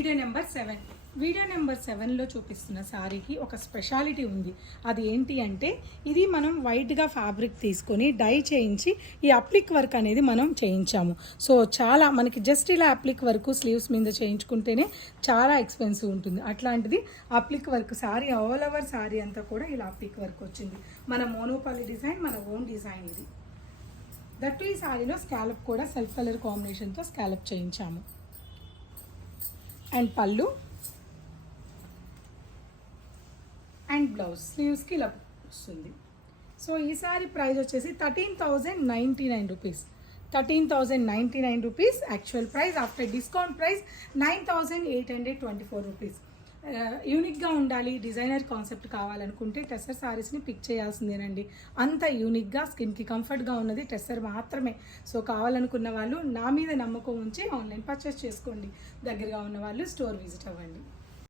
Video number 7. Video number 7లో చూపిస్తున్న శారీకి ఒక స్పెషాలిటీ ఉంది. అది ఏంటి అంటే ఇది మనం వైట్గా ఫ్యాబ్రిక్ తీసుకొని డై చేయించి ఈ అప్లిక్ వర్క్ అనేది మనం చేయించాము. సో చాలా మనకి జస్ట్ ఇలా అప్లిక్ వర్క్ స్లీవ్స్ మీద చేయించుకుంటేనే చాలా ఎక్స్పెన్సివ్ ఉంటుంది. అట్లాంటిది అప్లిక్ work sari all over sari అంతా కూడా ఇలా అప్లిక్ వర్క్ వచ్చింది. మన మోనోపాలి డిజైన్, మన ఓన్ డిజైన్ ఇది. దట్టు ఈ శారీలో స్కాలప్ కూడా సెల్ఫ్ కలర్ కాంబినేషన్తో స్కాలప్ చేయించాము. అండ్ పళ్ళు అండ్ బ్లౌజ్ స్లీవ్స్కి ఇలా వస్తుంది. సో ఈ సారీ ప్రైస్ వచ్చేసి 13,099 rupees. 13,099 rupees actual price. After discount price 9,824 rupees. యూనిక్గా ఉండాలి, డిజైనర్ కాన్సెప్ట్ కావాలనుకుంటే టెస్సర్ శారీస్ని పిక్ చేయాల్సిందేనండి. అంత యూనిక్గా స్కిన్కి కంఫర్ట్గా ఉన్నది టెస్సర్ మాత్రమే. సో కావాలనుకున్న వాళ్ళు నా మీద నమ్మకం ఉంచి ఆన్లైన్ పర్చేస్ చేసుకోండి. దగ్గరగా ఉన్న వాళ్ళు స్టోర్ విజిట్ అవ్వండి.